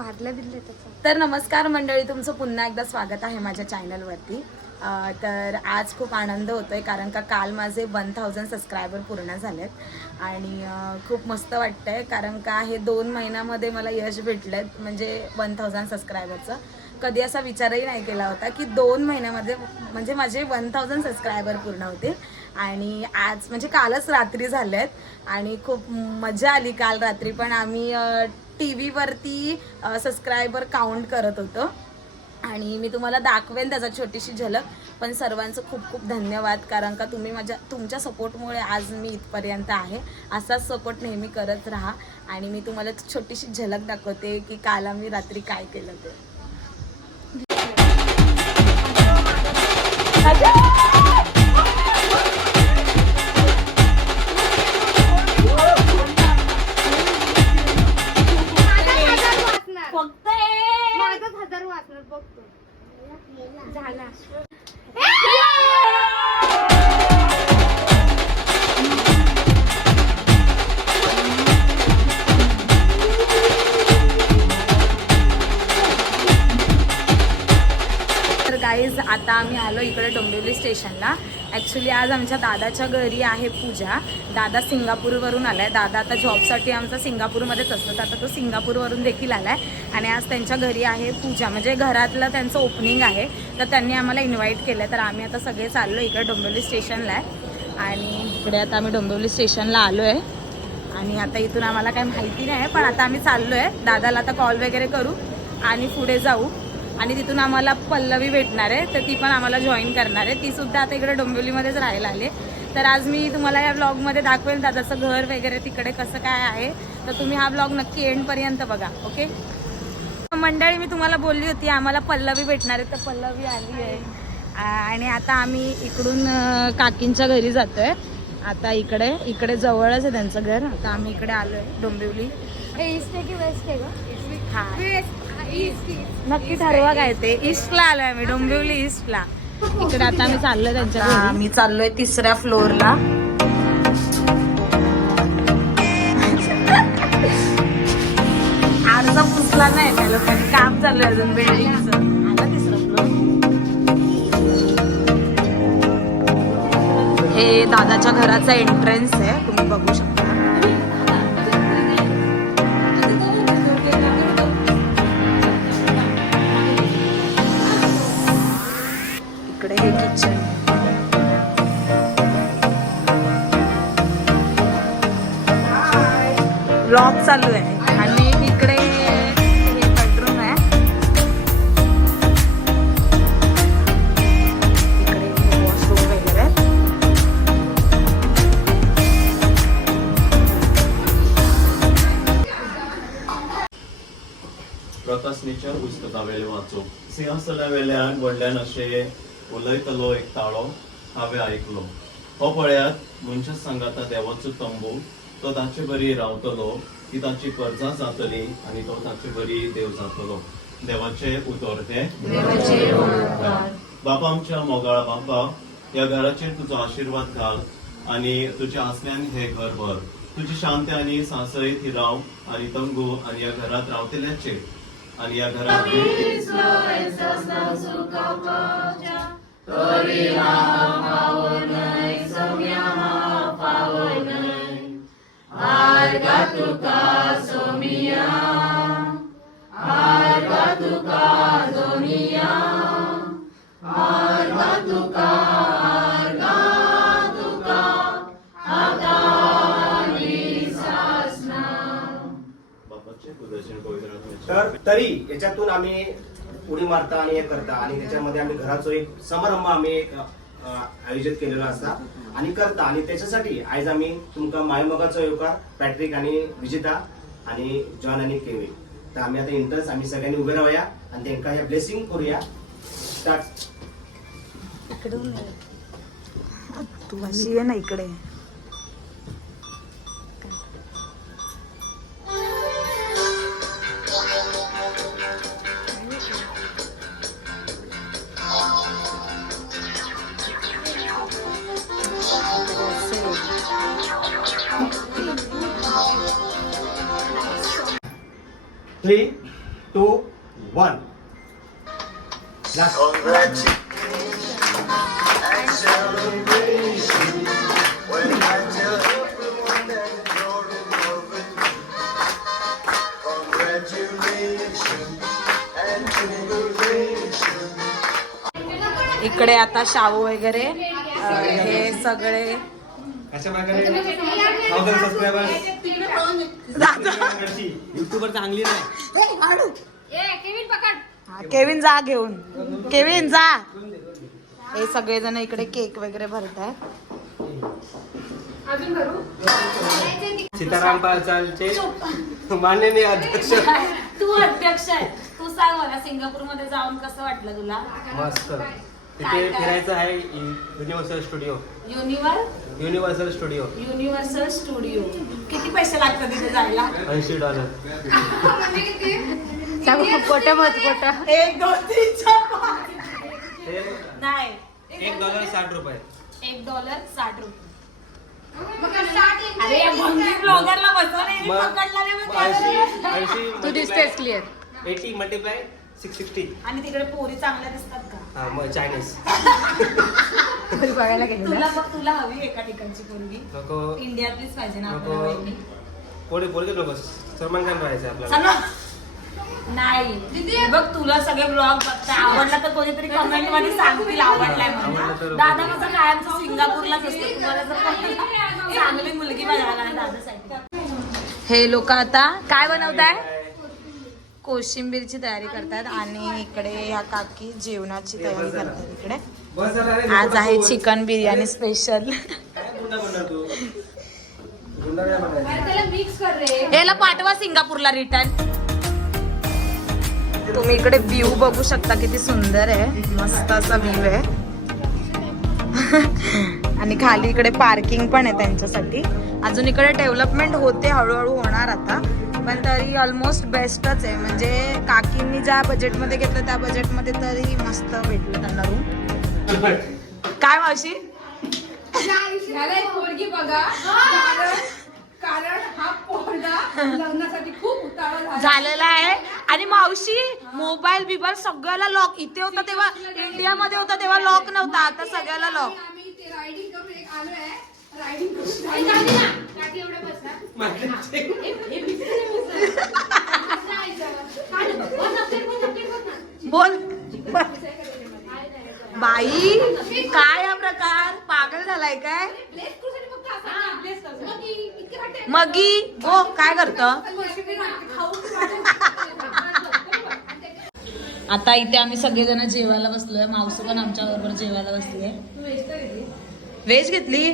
भारल्या बिरल्या त्याचा. तर नमस्कार मंडळी, तुमचं पुन्हा एकदा स्वागत आहे माझ्या चॅनलवरती. तर आज खूप आनंद होतोय कारण का काल माझे 1000 सबस्क्रायबर पूर्ण झालेत आणि खूप मस्त वाटतंय कारण का हे 2 महिन्यामध्ये मला यश भेटलं म्हणजे 1000 सबस्क्रायबरचं. कधी असा विचारही नाही केला होता की 2 महिन्यामध्ये म्हणजे माझे 1000 सबस्क्रायबर पूर्ण होतील. आणि आज म्हणजे कालच रात्री झालेत आणि खूप मजा आली काल रात्री. पण आम्ही टी व्हीवरती सबस्क्रायबर काउंट करत होतो आणि मी तुम्हाला दाखवेन त्याचा छोटीशी झलक. पण सर्वांचं खूप खूप धन्यवाद कारण का तुमच्या सपोर्टमुळे आज मी इथपर्यंत आहे. असाच सपोर्ट नेहमी करत राहा. आणि मी तुम्हाला छोटीशी झलक दाखवते की काल आम्ही रात्री काय केलं ते. गाईज आता आम्ही आलो इकडे डोंबिवली स्टेशनला. ॲक्च्युली आज आमच्या दादाच्या घरी आहे पूजा. दादा सिंगापूरवरून आला आहे. दादा आता जॉबसाठी आमचा सिंगापूरमध्येच असतो, तर आता तो सिंगापूरवरून देखील आला आहे आणि आज त्यांच्या घरी आहे पूजा, म्हणजे घरातलं त्यांचं ओपनिंग आहे. तर त्यांनी आम्हाला इन्व्हाइट केलं आहे. तर आम्ही आता सगळे चाललो इकडे डोंबिवली स्टेशनला आहे आणि इकडे आता आम्ही डोंबिवली स्टेशनला आलो आहे आणि आता इथून आम्हाला काही माहिती नाही आहे, पण आता आम्ही चाललो आहे. दादाला आता कॉल वगैरे करू आणि पुढे जाऊ आणि तिथून आम्हाला पल्लवी भेटणार आहे, तर ती पण आम्हाला जॉईन करणार आहे. ती सुद्धा आता इकडे डोंबिवलीमध्येच राहायला आले. तर आज मी तुम्हाला या ब्लॉगमध्ये दाखवेल दादाचं घर वगैरे तिकडे कसं काय आहे. तर तुम्ही हा ब्लॉग नक्की एंडपर्यंत बघा. ओके मंडळी, मी तुम्हाला बोलली होती आम्हाला पल्लवी भेटणार आहे, तर पल्लवी आली आहे आणि आता आम्ही इकडून काकींच्या घरी जातोय. आता इकडे जवळच आहे त्यांचं घर. आता आम्ही इकडे आलो आहे डोंबिवली. ईस्ट आहे की वेस्ट आहे का? हा ईस्ट. नक्की ठरवा काय ते. ईस्टला आलोय आम्ही, डोंबिवली ईस्टला. इकडे आता आम्ही चाललोय त्यांच्या घरी. आम्ही चाललोय 3ऱ्या फ्लोअरला. आरसा पुसला नाही त्या लोकांनी, काम चालू आहे अजून बिल्डिंगचं. आला 3रा फ्लोअर. हे दादाच्या घराचा एंट्रन्स आहे, तुम्ही बघू शकता. इकडे हे किचन. ब्लॉग चालू आहे आणि इकडे हे बेडरूम आहे. इकडे वॉशरूम वगैरे. प्रकाशनीच्या पुस्तका वेले वाचो. सिंहासना वेल्यान व्हडल्यान अशें उलयतलो एक ताळो हांवें आयकलो. हो पळयात मनशा सांगाता देवाचो तंबू. तो ताचे बरी रावतलो, ती ताची कर्जां जातली आनी तो ताचे बरी देव जातलो. देवाचे उतोरते. बापा आमच्या मोगाळ बापा, ह्या घराचेर तुजो आशिर्वाद घाल आनी तुज्या आसल्यान हे घर भर. तुजी शांती आनी सासयत ही राव आनी तंगू आनी ह्या घरात रावतल्याचेर आणि या घरात तर तरी याच्यातून आम्ही उडी मारता आणि हे करता आणि त्याच्यामध्ये आम्ही घराचो एक समारंभ आम्ही आयोजित केलेला असता आणि करता. आणि त्याच्यासाठी आज आम्ही तुमका मायमगाचो येवकार पॅट्रिक आणि विजिता आणि जॉन आणि केविन. तर आम्ही आता इंटर्न्स आम्ही सगळ्यांनी उभे राहूया आणि त्यांना हे ब्लेसिंग करूया. स्टार्ट. इकडून तू अशी आहे ना इकडे. थ्री 2, 1. लास्ट. इकडे आता शाहू वगैरे हे सगळे अशा प्रकारे 1000 सबस्क्रायबर्स युट्यूबर चांगली नाही. केविन जा घेऊन, केविन जा. हे सगळेजण इकडे केक वगैरे भरताय. सीताराम पाचालचे माननीय अध्यक्ष. तू अध्यक्ष आहे, तू सांग मला सिंगापूर मध्ये जाऊन कसं वाटलं तुला? मस्त. तिथे फिरायचं आहे. Universal studio. Universal studio. Universal studio. किती पैसे लागतात तिथे जायला? $80. कोटा मत कोटा 1 2 3 4 5 नाही, $1 $60. $1 60. अरे या भंगी ब्लॉगरला बसवले पकडला रे मग 80 तू दिसतेस क्लिअर. 80 मल्टिप्लाय 660. आणि तिकडे पोरी चांगल्या दिसतात का? हा मग चायनीज. बघायला गेलो तुला हवी एका ठिकाणची पोरगी नको. इंडियातलीच पाहिजे ना नको. आपल्याला वहिनी. पोरगे नको. सलमान खान राहायचं आपल्याला. चला. नाही बघ, तुला सगळे ब्लॉग बघता आवडला तर कोणीतरी कमेंट मध्ये सांगतील आवडलाय आवडलं म्हणून. तर- दादा माझा कायमचा सिंगापूरलाच असतो. तुम्हाला जर कोणाला चांगली मुलगी बघायला ना दादासाठी. हे लोक आता काय बनवताय? कोशिंबीरची तयारी करतात आणि इकडे ह्या काकी जेवणाची तयारी करतात. इकडे आज आहे चिकन बिर्याणी स्पेशल. याला पाठवा सिंगापूरला रिटर्न. तुम्ही इकडे व्ह्यू बघू शकता, किती सुंदर आहे. मस्त असा व्ह्यू आहे. आणि खाली इकडे पार्किंग पण आहे त्यांच्यासाठी. अजून इकडे डेव्हलपमेंट होते, हळूहळू होणार आता, पण तरी ऑलमोस्ट बेस्टच आहे. म्हणजे काकींनी ज्या बजेटमध्ये घेतलं त्या बजेटमध्ये तरी मस्त भेटलं त्यांना रूम. काय मावशी? कारण हा पोरगा लग्नासाठी खूप उतावळा झालेला आहे. आणि मावशी मोबाईल बिबाईल सगळ्याला लॉक. इथे होता तेव्हा, इंडियामध्ये होता तेव्हा लॉक नव्हता, आता सगळ्याला लॉक. आम्ही ते रायडिंग करून एक आलोय. रायडिंग करून एवढं बसला. बोल बाई, काय हा प्रकार? पागल झालाय काय? मगी गो काय करत? आता इथे आम्ही सगळेजण जेवायला बसलोय. मावशी पण आमच्या बरोबर जेवायला बसलीये. व्हेज घेतली?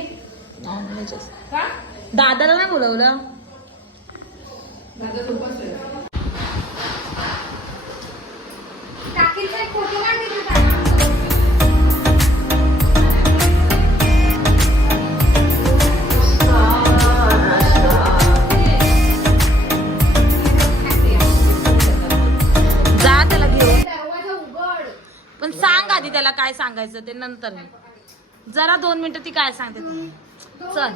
Non veg. दादाला नाही बोलवलं? पण सांग आधी त्याला काय सांगायचं ते नंतर. जरा 2 मिनिटं ती काय सांगते ती. चल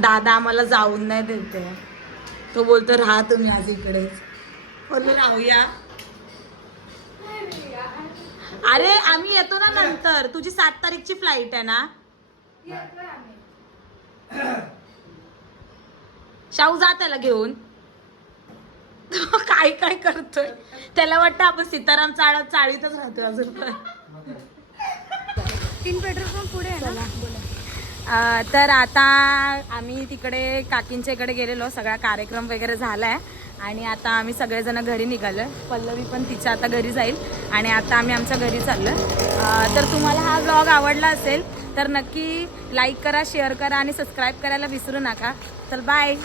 दादा आम्हाला जाऊन नाही देते. तो बोलतो राहा तुम्ही आज इकडे. बोललो राहूया. अरे आम्ही येतो ना नंतर. तुझी 7 तारीखची फ्लाईट आहे ना. शाहू जा त्याला घेऊन. काय काय करतोय त्याला वाटतं आपण सीताराम चाळीतच राहतोय अजून पण. 3 पेट्रोल पंप पुढे आहे ना. तर आता आम्ही तिकडे काकींच्या इकडे गेलेलो. सगळा कार्यक्रम वगैरे झालाय आणि आता आम्ही सगळेजण घरी निघालो. पल्लवी पण तिच्या आता घरी जाईल आणि आता आम्ही आमच्या घरी चाललो. तर तुम्हाला हा व्लॉग आवडला असेल तर नक्की लाईक करा, शेअर करा आणि सबस्क्राईब करायला विसरू नका. चल बाय.